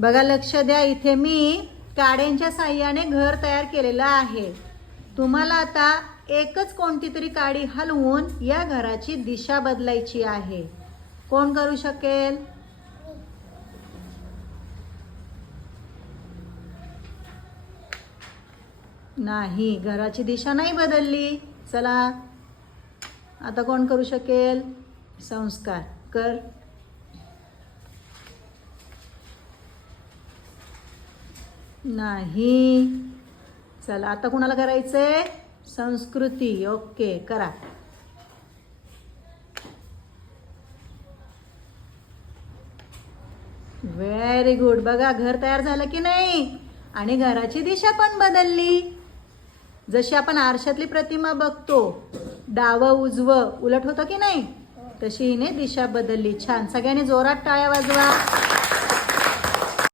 बघा लक्ष द्या. इथे मी काड्यांच्या साह्याने घर तयार केलेलं आहे. तुम्हाला आता एकच कोणती तरी काडी हलवून या घराची दिशा बदलायची आहे. कोण करू शकेल? नाही घराची दिशा नाही बदलली. चला. आता कोण करू शकेल? संस्कार. कर. नाही. चला आता कुणाला करायचंय? संस्कृती. ओके करा. व्हेरी गुड बघा घर तयार झालं की नाही? आणि घराची दिशा पण बदलली. जशी आपण आरशातली प्रतिमा बघतो डावं उजवं उलट होतं की नाही? तशी हिने दिशा बदलली. छान. सगळ्यांनी जोरात टाळ्या वाजवा.